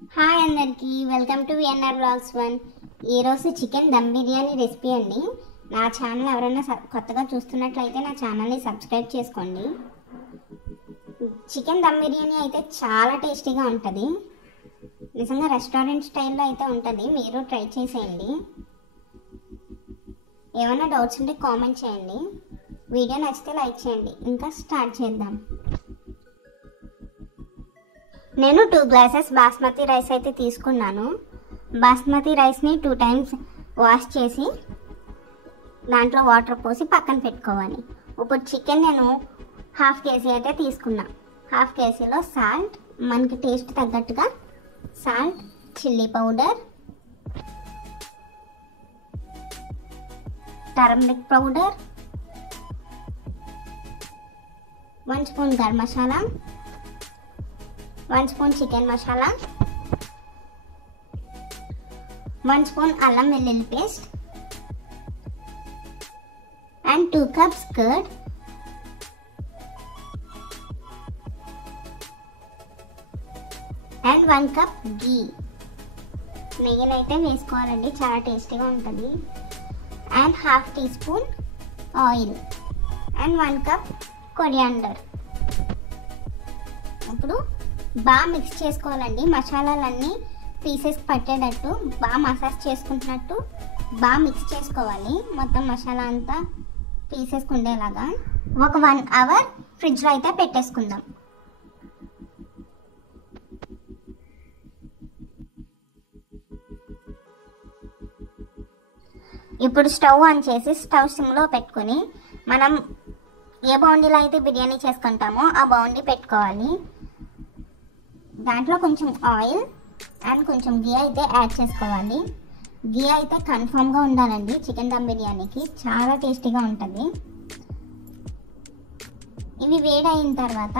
Hi అందరికీ welcome to VNR blogs 1. ఈరోజు chicken dum biryani recipe అండి. నా ఛానల్ ఎవరైనా కొత్తగా చూస్తున్నట్లయితే నా ఛానల్ని సబ్స్క్రైబ్ చేసుకోండి. చికెన్ దమ్ బిర్యానీ అయితే చాలా టేస్టీగా ఉంటుంది. నిజంగా రెస్టారెంట్ స్టైల్లో అయితే ఉంటుంది. మీరు ట్రై చేసేయండి. ఏమైనా డౌట్స్ ఉంటే కామెంట్ చేయండి. వీడియో నచ్చితే లైక్ చేయండి. ఇంకా స్టార్ట్ చేద్దాం. నేను 2 గ్లాసెస్ బాస్మతి రైస్ అయితే తీసుకున్నాను. బాస్మతి రైస్ని 2 టైమ్స్ వాష్ చేసి దాంట్లో వాటర్ పోసి పక్కన పెట్టుకోవాలి. ఇప్పుడు చికెన్ నేను 1/2 kg అయితే తీసుకున్నా. 1/2 kgలో సాల్ట్, మనకి టేస్ట్ తగ్గట్టుగా salt, chilli powder, turmeric powder, 1 spoon garam masala, 1 spoon chicken masala, 1 spoon అల్లం వెల్లుల్లి paste and 2 cups curd and 1 cup ghee. నెయ్యినైతే వేసుకోవాలండి, చాలా టేస్టీగా ఉంటుంది. And 1/2 teaspoon oil and 1 cup coriander. ఇప్పుడు బాగా మిక్స్ చేసుకోవాలండి. మసాలాలన్నీ పీసెస్ పట్టేటట్టు బాగా మసాజ్ చేసుకుంటున్నట్టు బాగా మిక్స్ చేసుకోవాలి. మొత్తం మసాలా అంతా పీసెస్కి ఉండేలాగా ఒక 1 hour ఫ్రిడ్జ్లో అయితే పెట్టేసుకుందాం. ఇప్పుడు స్టవ్ ఆన్ చేసి స్టవ్ సిమ్లో పెట్టుకొని మనం ఏ బౌండీలో అయితే బిర్యానీ చేసుకుంటామో ఆ బౌండీ పెట్టుకోవాలి. దాంట్లో కొంచెం ఆయిల్ అండ్ కొంచెం ఘీ అయితే యాడ్ చేసుకోవాలి. ఘీ అయితే కన్ఫామ్గా ఉండాలండి. చికెన్ దమ్ బిర్యానీకి చాలా టేస్టీగా ఉంటుంది. ఇవి వేడైన తర్వాత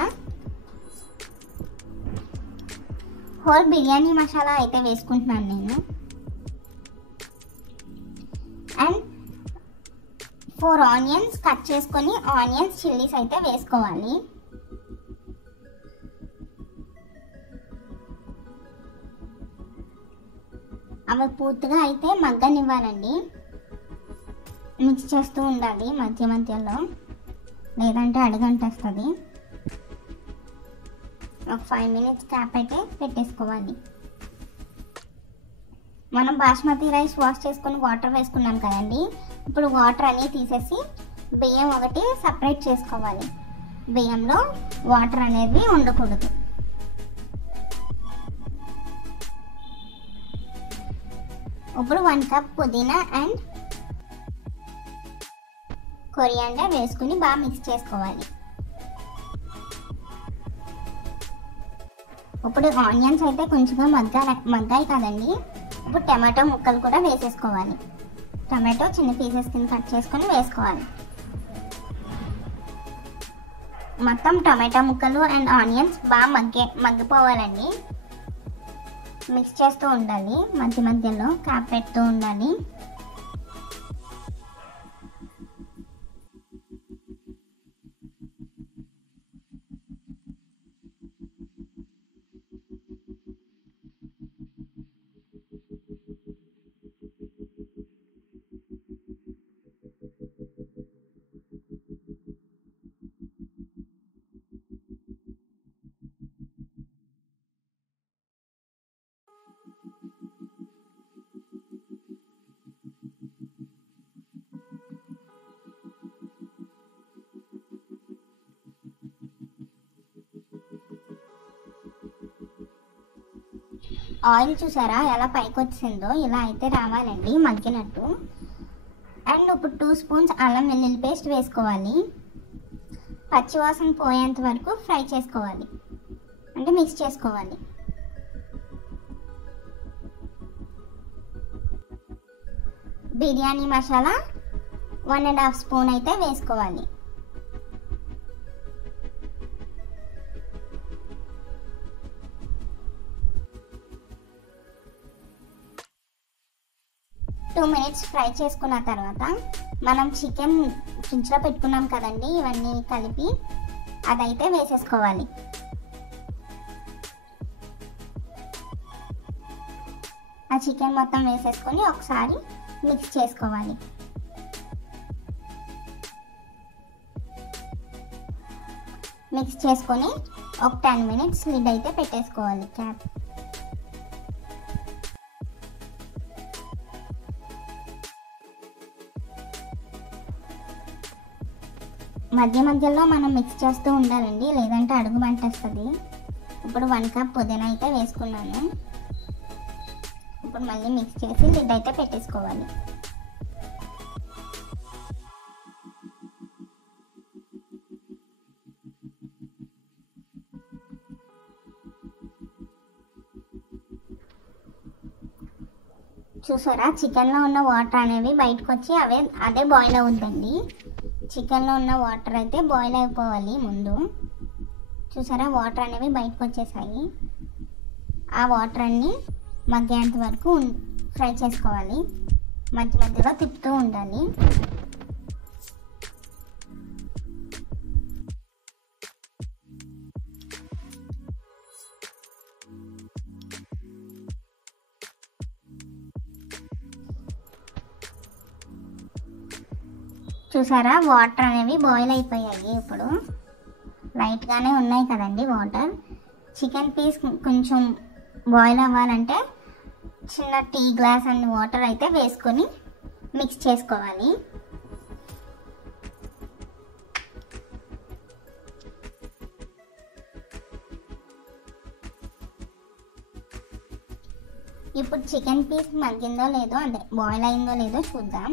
హోల్ బిర్యానీ మసాలా అయితే వేసుకుంటున్నాను నేను. అండ్ 4 ఆనియన్స్ కట్ చేసుకొని ఆనియన్స్ చిల్లీస్ అయితే వేసుకోవాలి. అవి పూర్తిగా అయితే మగ్గనివ్వాలండి. మిక్స్ చేస్తూ ఉండాలి మధ్య మధ్యలో, లేదంటే అడుగంటేస్తుంది. ఒక 5 minutes క్యాప్ అయితే పెట్టేసుకోవాలి. మనం బాస్మతి రైస్ వాష్ చేసుకొని వాటర్ వేసుకున్నాం కదండి. ఇప్పుడు వాటర్ అన్నీ తీసేసి బియ్యం ఒకటి సపరేట్ చేసుకోవాలి. బియ్యంలో వాటర్ అనేది ఉండకూడదు. ఇప్పుడు 1 cup పుదీనా అండ్ కొరియాండర్ వేసుకుని బాగా మిక్స్ చేసుకోవాలి. ఇప్పుడు ఆనియన్స్ అయితే కొంచెంగా మగ్గాయి కదండి. ఇప్పుడు టమాటో ముక్కలు కూడా వేసేసుకోవాలి. టమాటో చిన్న పీసెస్ కింద కట్ చేసుకొని వేసుకోవాలి. మొత్తం టమాటా ముక్కలు అండ్ ఆనియన్స్ బాగా మగ్గిపోవాలండి. మిక్స్ చేస్తూ ఉండాలి, మధ్య మధ్యలో క్యాప్ పెడుతూ ఉండాలి. ఆయిల్ చూసారా ఎలా పైకి వచ్చిందో, ఇలా అయితే రావాలండి మగ్గినట్టు. అండ్ ఇప్పుడు 2 స్పూన్స్ అల్లం వెల్లుల్లి పేస్ట్ వేసుకోవాలి. పచ్చివాసన పోయేంత వరకు ఫ్రై చేసుకోవాలి, అంటే మిక్స్ చేసుకోవాలి. బిర్యానీ మసాలా 1.5 స్పూన్ అయితే వేసుకోవాలి. టూ మినిట్స్ ఫ్రై చేసుకున్న తర్వాత మనం చికెన్ ఫ్రిడ్జ్లో పెట్టుకున్నాం కదండి, ఇవన్నీ కలిపి అదైతే వేసేసుకోవాలి. ఆ చికెన్ మొత్తం వేసేసుకొని ఒకసారి మిక్స్ చేసుకోవాలి. మిక్స్ చేసుకొని ఒక 10 minutes లిడ్ అయితే పెట్టేసుకోవాలి క్యాప్. మధ్య మధ్యలో మనం మిక్స్ చేస్తూ ఉండాలండి, లేదంటే అడుగు మంటేస్తుంది. ఇప్పుడు 1 cup పుదీనా అయితే వేసుకున్నాను. ఇప్పుడు మళ్ళీ మిక్స్ చేసి లిడ్ అయితే పెట్టేసుకోవాలి. చూసారా, చికెన్లో ఉన్న వాటర్ అనేవి బయటకు వచ్చి అదే బాయిల్ అవుతుందండి. చికెన్లో ఉన్న వాటర్ అయితే బాయిల్ అయిపోవాలి ముందు. చూసారా, వాటర్ అనేవి బయటకు వచ్చేసాయి. ఆ వాటర్ అన్నీ మగ్గేంత వరకు ఫ్రై చేసుకోవాలి. మధ్య మధ్యలో తిప్పుతూ ఉండాలి. చూసారా, వాటర్ అనేవి బాయిల్ అయిపోయాయి. ఇప్పుడు లైట్గానే ఉన్నాయి కదండి వాటర్. చికెన్ పీస్ కొంచెం బాయిల్ అవ్వాలంటే చిన్న టీ గ్లాస్ అన్ని వాటర్ అయితే వేసుకొని మిక్స్ చేసుకోవాలి. ఇప్పుడు చికెన్ పీస్ మగ్గిందో లేదో, అంటే బాయిల్ అయిందో లేదో చూద్దాం.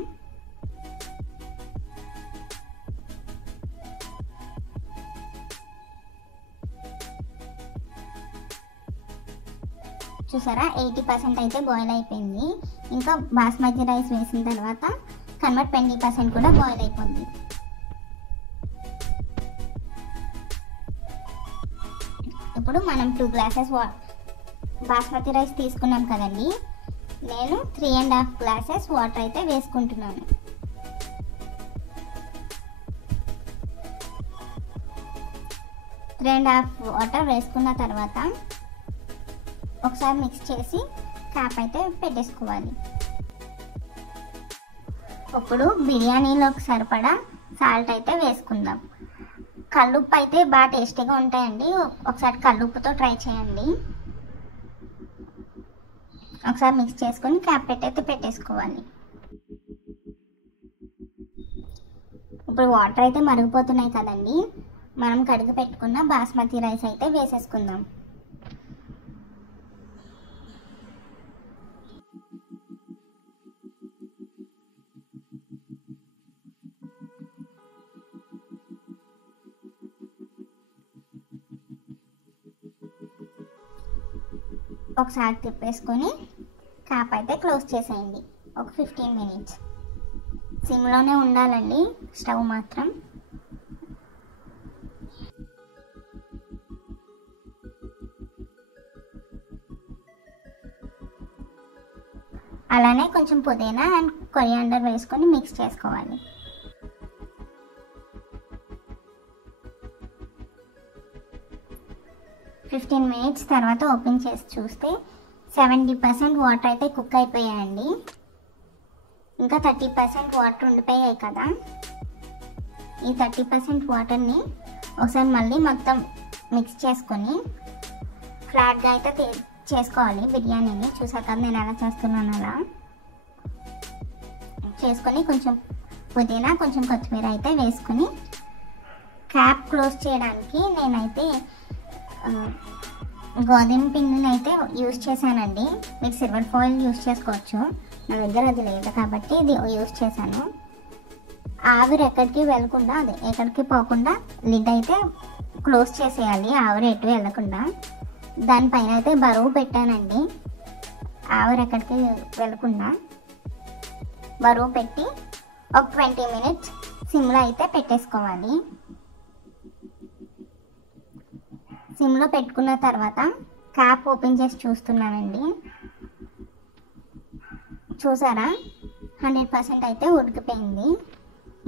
చూసారా, 80% అయితే బాయిల్ అయిపోయింది. ఇంకా బాస్మతి రైస్ వేసిన తర్వాత కన్వర్ట్ 20% కూడా బాయిల్ అయిపోయింది. ఇప్పుడు మనం 2 glasses బాస్మతి రైస్ తీసుకున్నాం కదండి. నేను 3.5 glasses వాటర్ అయితే వేసుకుంటున్నాను. వాటర్ వేసుకున్న తర్వాత ఒకసారి మిక్స్ చేసి క్యాప్ అయితే పెట్టేసుకోవాలి. ఇప్పుడు బిర్యానీలోకి సరిపడా సాల్ట్ అయితే వేసుకుందాం. కల్లుప్పు అయితే బాగా టేస్టీగా ఉంటాయండి. ఒకసారి కల్లుప్పుతో ట్రై చేయండి. ఒకసారి మిక్స్ చేసుకొని క్యాప్ అయితే పెట్టేసుకోవాలి. ఇప్పుడు వాటర్ అయితే మరిగిపోతున్నాయి కదండి. మనం కడిగి పెట్టుకున్న బాస్మతి రైస్ అయితే వేసేసుకుందాం. ఒకసారి తిప్పేసుకొని క్యాప్ అయితే క్లోజ్ చేసేయండి. ఒక 15 minutes సిమ్లోనే ఉండాలండి స్టవ్ మాత్రం. అలానే కొంచెం పుదీనా అండ్ కొరియాండర్ వేసుకొని మిక్స్ చేసుకోవాలి. ఫిఫ్టీన్ మినిట్స్ తర్వాత ఓపెన్ చేసి చూస్తే 70% వాటర్ అయితే కుక్ అయిపోయాయండి. ఇంకా 30% వాటర్ ఉండిపోయాయి కదా. ఈ 30% వాటర్ని ఒకసారి మళ్ళీ మొత్తం మిక్స్ చేసుకొని ఫ్లాట్గా అయితే చేసుకోవాలి బిర్యానీని. చూసాక నేను ఎలా చేస్తున్నాను అలా చేసుకొని కొంచెం పుదీనా కొంచెం కొత్తిమీర అయితే వేసుకొని క్యాప్ క్లోజ్ చేయడానికి నేనైతే గోధుమ పిండిని అయితే యూజ్ చేశానండి. మీరు సిల్వర్ ఫాయిల్ యూజ్ చేసుకోవచ్చు, నా దగ్గర అది లేదు కాబట్టి ఇది యూజ్ చేశాను. ఆవిరి ఎక్కడికి వెళ్ళకుండా, అదే ఎక్కడికి పోకుండా లిడ్ అయితే క్లోజ్ చేసేయాలి, ఆవిరి ఎటు వెళ్ళకుండా. దానిపైన అయితే బరువు పెట్టానండి, ఆవిరి ఎక్కడికి వెళ్ళకుండా బరువు పెట్టి ఒక 20 minutes సిమ్లో అయితే పెట్టేసుకోవాలి. సిమ్లో పెట్టుకున్న తర్వాత క్యాప్ ఓపెన్ చేసి చూస్తున్నానండి. చూసారా 100% అయితే ఉడికిపోయింది.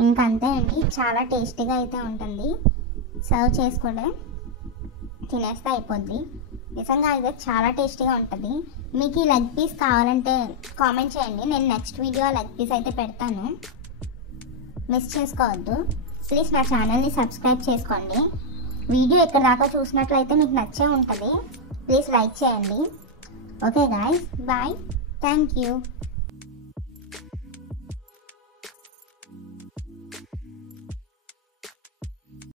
ఇంకా అంతే అండి, చాలా టేస్టీగా అయితే ఉంటుంది. సర్వ్ చేసుకుంటే తినేస్తే అయిపోద్ది. నిజంగా ఇది చాలా టేస్టీగా ఉంటుంది. మీకు ఈ లెగ్ పీస్ కావాలంటే కామెంట్ చేయండి, నేను నెక్స్ట్ వీడియో లెగ్ పీస్ అయితే పెడతాను, మిస్ చేసుకోవద్దు. ప్లీజ్ నా ఛానల్ని సబ్స్క్రైబ్ చేసుకోండి. వీడియో ఇక్కడ దాకా చూసినట్లయితే మీకు నచ్చే ఉంటుంది. ప్లీజ్ లైక్ చేయండి. Okay guys, bye, thank you.